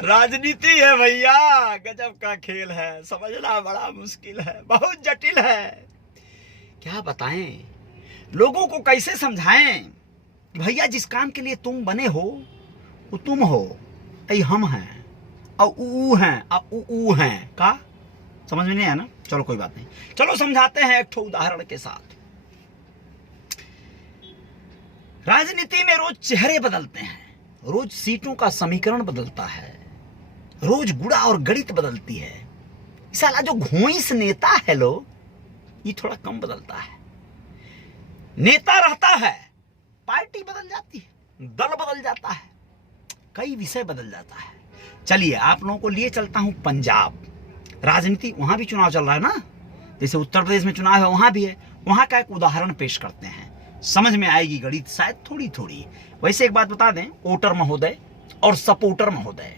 राजनीति है भैया, गजब का खेल है, समझना बड़ा मुश्किल है, बहुत जटिल है। क्या बताएं, लोगों को कैसे समझाएं भैया, जिस काम के लिए तुम बने हो वो तुम हो, ऐ हम हैं और ऊ हैं, अब ऊ हैं का समझ में नहीं आया ना। चलो कोई बात नहीं, चलो समझाते हैं एक ठो उदाहरण के साथ। राजनीति में रोज चेहरे बदलते हैं, रोज सीटों का समीकरण बदलता है, रोज गुड़ा और गणित बदलती है। साला जो घोइस नेता है लोग, ये थोड़ा कम बदलता है। नेता रहता है, पार्टी बदल जाती है, दल बदल जाता है, कई विषय बदल जाता है। चलिए आप लोगों को लिए चलता हूं पंजाब। राजनीति वहां भी चुनाव चल रहा है ना, जैसे उत्तर प्रदेश में चुनाव है वहां भी है। वहां का एक उदाहरण पेश करते हैं, समझ में आएगी गणित शायद थोड़ी थोड़ी। वैसे एक बात बता दें, वोटर महोदय और सपोर्टर महोदय,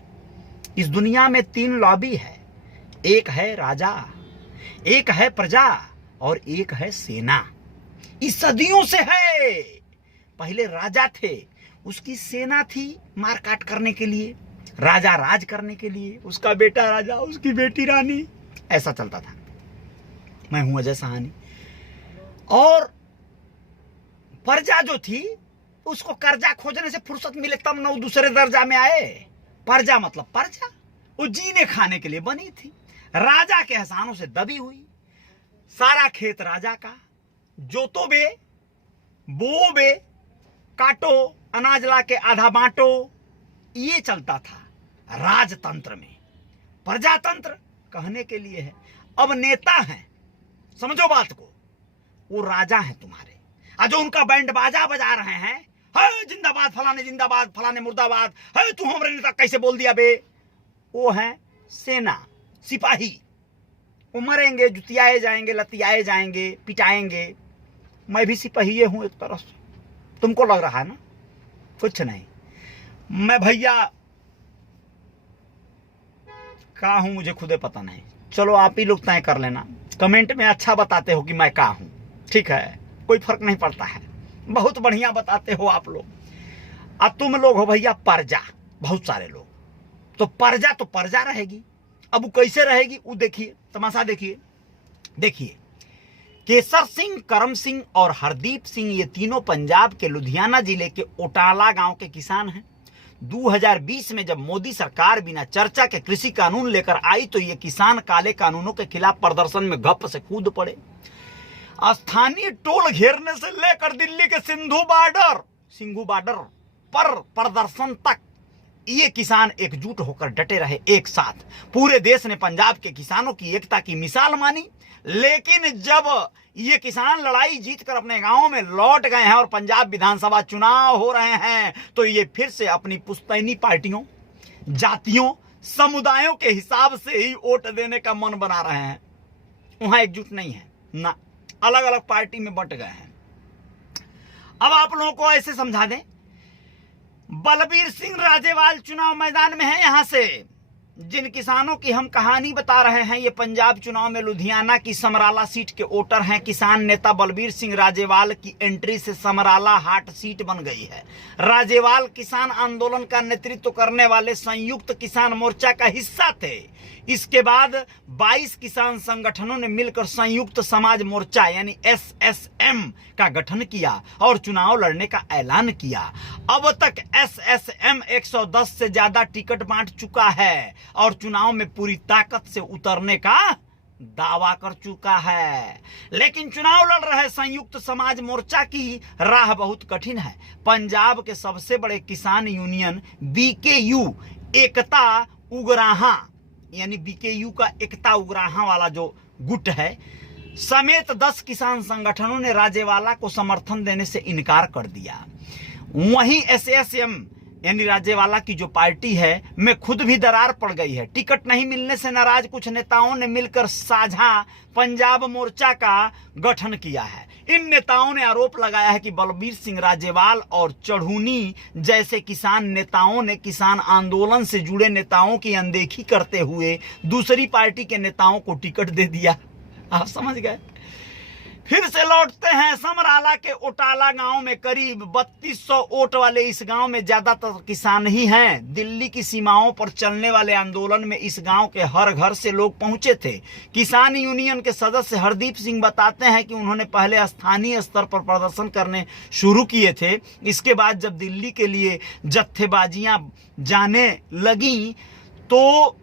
इस दुनिया में 3 लॉबी है। एक है राजा, एक है प्रजा और एक है सेना। इस सदियों से है। पहले राजा थे, उसकी सेना थी मार काट करने के लिए, राजा राज करने के लिए, उसका बेटा राजा, उसकी बेटी रानी, ऐसा चलता था। मैं हूं अजय साहनी। और प्रजा जो थी, उसको कर्जा खोजने से फुर्सत मिले तब न दूसरे दर्जा में आए। प्रजा मतलब प्रजा, वो जीने खाने के लिए बनी थी, राजा के एहसानों से दबी हुई। सारा खेत राजा का, जोतो बे, बो बे, काटो, अनाज ला के आधा बांटो, ये चलता था राजतंत्र में। प्रजातंत्र कहने के लिए है। अब नेता हैं, समझो बात को, वो राजा हैं तुम्हारे, और जो उनका बैंड बाजा बजा रहे हैं, है जिंदाबाद फलाने, जिंदाबाद फलाने, मुर्दाबाद, है तू हमारे नेता कैसे बोल दिया बे, वो है सेना, सिपाही। वो मरेंगे, जुतियाए जाएंगे, लतियाए जाएंगे, पिटाएंगे। मैं भी सिपाही हूं एक तरह से, तुमको लग रहा है ना। कुछ नहीं, मैं भैया का हूं मुझे खुदे पता नहीं। चलो आप ही लोग तय कर लेना, कमेंट में अच्छा बताते हो कि मैं का हूं, ठीक है, कोई फर्क नहीं पड़ता है, बहुत बढ़िया बताते हो आप लोग। अब तुम लोग हो भैया प्रजा, बहुत सारे लोग, तो प्रजा रहेगी। अब वो कैसे रहेगी, वो देखिए, तमाशा देखिए। देखिए, केसर सिंह, करम सिंह और हरदीप सिंह, ये तीनों पंजाब के लुधियाना जिले के ओटाला गांव के किसान हैं। 2020 में जब मोदी सरकार बिना चर्चा के कृषि कानून लेकर आई, तो ये किसान काले कानूनों के खिलाफ प्रदर्शन में गप से कूद पड़े। स्थानीय टोल घेरने से लेकर दिल्ली के सिंघू बॉर्डर पर प्रदर्शन तक ये किसान एकजुट होकर डटे रहे एक साथ। पूरे देश ने पंजाब के किसानों की एकता की मिसाल मानी। लेकिन जब ये किसान लड़ाई जीतकर अपने गांवों में लौट गए हैं और पंजाब विधानसभा चुनाव हो रहे हैं, तो ये फिर से अपनी पुश्तैनी पार्टियों, जातियों, समुदायों के हिसाब से ही वोट देने का मन बना रहे हैं। वहां एकजुट नहीं है ना, अलग अलग पार्टी में बंट गए हैं। अब आप लोगों को ऐसे समझा दें, बलबीर सिंह राजेवाल चुनाव मैदान में है। यहां से जिन किसानों की हम कहानी बता रहे हैं, ये पंजाब चुनाव में लुधियाना की समराला सीट के वोटर हैं। किसान नेता बलबीर सिंह राजेवाल की एंट्री से समराला हाट सीट बन गई है। राजेवाल किसान आंदोलन का नेतृत्व करने वाले संयुक्त किसान मोर्चा का हिस्सा थे। इसके बाद 22 किसान संगठनों ने मिलकर संयुक्त समाज मोर्चा यानी SSM का गठन किया और चुनाव लड़ने का ऐलान किया। अब तक SSM 110 से ज्यादा टिकट बांट चुका है और चुनाव में पूरी ताकत से उतरने का दावा कर चुका है। लेकिन चुनाव लड़ रहे संयुक्त समाज मोर्चा की राह बहुत कठिन है। पंजाब के सबसे बड़े किसान यूनियन BKU एकता उगराहा यानी BKU का एकता उगराहा वाला जो गुट है समेत 10 किसान संगठनों ने राजेवाला को समर्थन देने से इनकार कर दिया। वहीं SSM यानी राजेवाला की जो पार्टी है में खुद भी दरार पड़ गई है। टिकट नहीं मिलने से नाराज कुछ नेताओं ने मिलकर साझा पंजाब मोर्चा का गठन किया है। इन नेताओं ने आरोप लगाया है कि बलबीर सिंह राजेवाल और चढ़ूनी जैसे किसान नेताओं ने किसान आंदोलन से जुड़े नेताओं की अनदेखी करते हुए दूसरी पार्टी के नेताओं को टिकट दे दिया। आप समझ गए। फिर से लौटते हैं समराला के ओटाला गांव में। करीब 3200 वोट वाले इस गांव में ज्यादातर किसान ही हैं। दिल्ली की सीमाओं पर चलने वाले आंदोलन में इस गांव के हर घर से लोग पहुंचे थे। किसान यूनियन के सदस्य हरदीप सिंह बताते हैं कि उन्होंने पहले स्थानीय स्तर पर प्रदर्शन करने शुरू किए थे। इसके बाद जब दिल्ली के लिए जत्थेबाजियां जाने लगी तो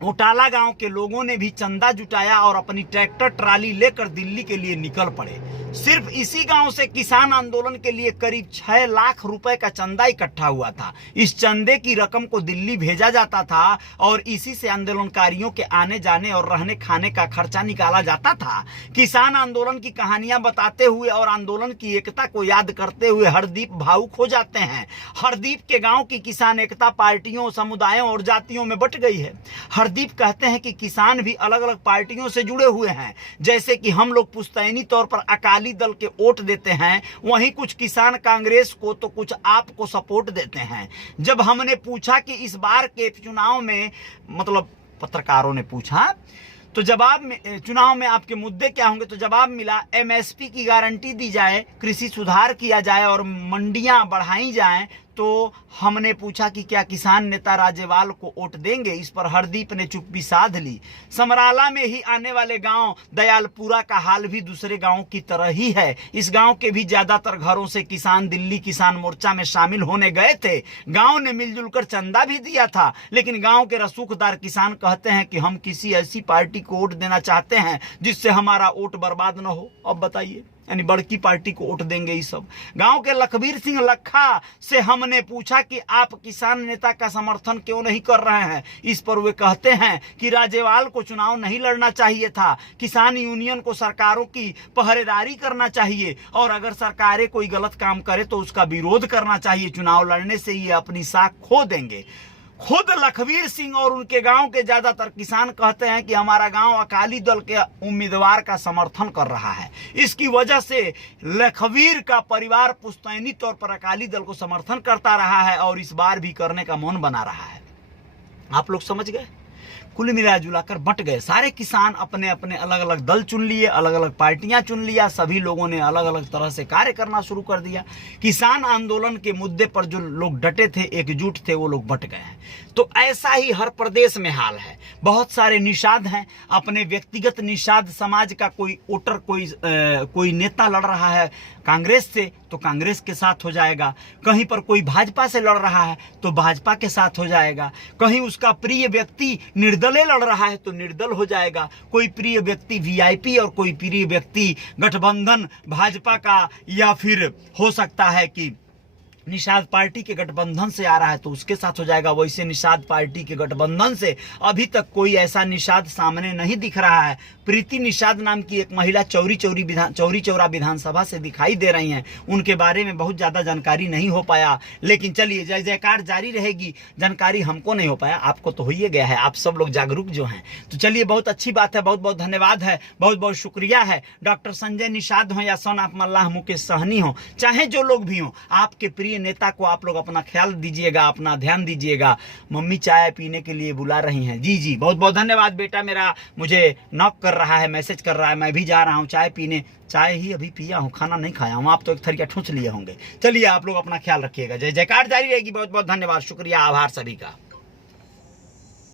ओटाला गांव के लोगों ने भी चंदा जुटाया और अपनी ट्रैक्टर ट्राली लेकर दिल्ली के लिए निकल पड़े। सिर्फ इसी गांव से किसान आंदोलन के लिए करीब 6 लाख रुपए का चंदा इकट्ठा हुआ था। इस चंदे की रकम को दिल्ली भेजा जाता था और इसी से आंदोलनकारियों के आने जाने और रहने खाने का खर्चा निकाला जाता था। किसान आंदोलन की कहानियां बताते हुए और आंदोलन की एकता को याद करते हुए हरदीप भावुक हो जाते हैं। हरदीप के गांव की किसान एकता पार्टियों, समुदायों और जातियों में बट गई है। हरदीप कहते हैं कि किसान भी अलग अलग पार्टियों से जुड़े हुए हैं। जैसे कि हम लोग पुश्तैनी तौर पर अकाली दल के वोट देते हैं, वहीं कुछ किसान कांग्रेस को तो कुछ आप को सपोर्ट देते हैं। जब हमने पूछा कि इस बार के चुनाव में, मतलब पत्रकारों ने पूछा, तो जवाब में चुनाव में आपके मुद्दे क्या होंगे, तो जवाब मिला एमएसपी की गारंटी दी जाए, कृषि सुधार किया जाए और मंडियां बढ़ाई जाएं। तो हमने पूछा कि क्या किसान नेता राजेवाल को वोट देंगे। इस पर हरदीप ने चुप्पी साध ली। समराला में ही आने वाले गांव दयालपुरा का हाल भी दूसरे गांवों की तरह ही है। इस गांव के भी ज्यादातर घरों से किसान दिल्ली किसान मोर्चा में शामिल होने गए थे। गांव ने मिलजुल कर चंदा भी दिया था, लेकिन गांव के रसूखदार किसान कहते हैं कि हम किसी ऐसी पार्टी को वोट देना चाहते हैं जिससे हमारा वोट बर्बाद न हो। अब बताइए, यानी बड़की पार्टी को वोट देंगे ये सब। गांव के लखबीर सिंह लखा से हमने पूछा कि आप किसान नेता का समर्थन क्यों नहीं कर रहे हैं। इस पर वे कहते हैं कि राजेवाल को चुनाव नहीं लड़ना चाहिए था, किसान यूनियन को सरकारों की पहरेदारी करना चाहिए और अगर सरकारें कोई गलत काम करे तो उसका विरोध करना चाहिए। चुनाव लड़ने से ये अपनी साख खो देंगे। खुद लखबीर सिंह और उनके गांव के ज्यादातर किसान कहते हैं कि हमारा गांव अकाली दल के उम्मीदवार का समर्थन कर रहा है। इसकी वजह से लखबीर का परिवार पुश्तैनी तौर पर अकाली दल को समर्थन करता रहा है और इस बार भी करने का मन बना रहा है। आप लोग समझ गए? कुल मिला जुलाकर बट गए। सारे किसान अपने अपने अलग अलग दल चुन लिए, अलग अलग पार्टियां चुन लिया। सभी लोगों ने अलग अलग तरह से कार्य करना शुरू कर दिया। किसान आंदोलन के मुद्दे पर जो लोग डटे थे, एकजुट थे, वो लोग बट गए हैं। तो ऐसा ही हर प्रदेश में हाल है। बहुत सारे निषाद हैं, अपने व्यक्तिगत निषाद समाज का कोई वोटर, कोई नेता लड़ रहा है कांग्रेस से तो कांग्रेस के साथ हो जाएगा। कहीं पर कोई भाजपा से लड़ रहा है तो भाजपा के साथ हो जाएगा। कहीं उसका प्रिय व्यक्ति निर्दलीय लड़ रहा है तो निर्दल हो जाएगा। कोई प्रिय व्यक्ति वीआईपी और कोई प्रिय व्यक्ति गठबंधन भाजपा का या फिर हो सकता है कि निषाद पार्टी के गठबंधन से आ रहा है तो उसके साथ हो जाएगा। वैसे निषाद पार्टी के गठबंधन से अभी तक कोई ऐसा निषाद सामने नहीं दिख रहा है। प्रीति निषाद नाम की एक महिला चौरी चौरा विधानसभा से दिखाई दे रही हैं। उनके बारे में बहुत ज़्यादा जानकारी नहीं हो पाया, लेकिन चलिए जय जयकार जारी रहेगी। जानकारी हमको नहीं हो पाया, आपको तो हो ही गया है, आप सब लोग जागरूक जो हैं। तो चलिए, बहुत अच्छी बात है, बहुत बहुत धन्यवाद है, बहुत बहुत शुक्रिया है। डॉक्टर संजय निषाद हो या सन ऑफ मल्लाह मुकेश सहनी हो, चाहे जो लोग भी हों, आपके प्रिय नेता को आप लोग अपना ख्याल दीजिएगा, अपना ध्यान दीजिएगा। मम्मी चाय पीने के लिए बुला रही हैं। जी जी, बहुत बहुत धन्यवाद। बेटा मेरा मुझे नॉक कर रहा है, मैसेज कर रहा है, मैं भी जा रहा हूँ चाय पीने। चाय ही अभी पिया हूँ, खाना नहीं खाया हूँ। आप तो एक थरिया ठूंस लिए होंगे। चलिए, आप लोग अपना ख्याल रखिएगा। जय जयकार जारी रहेगी। बहुत बहुत धन्यवाद, शुक्रिया, आभार सभी का।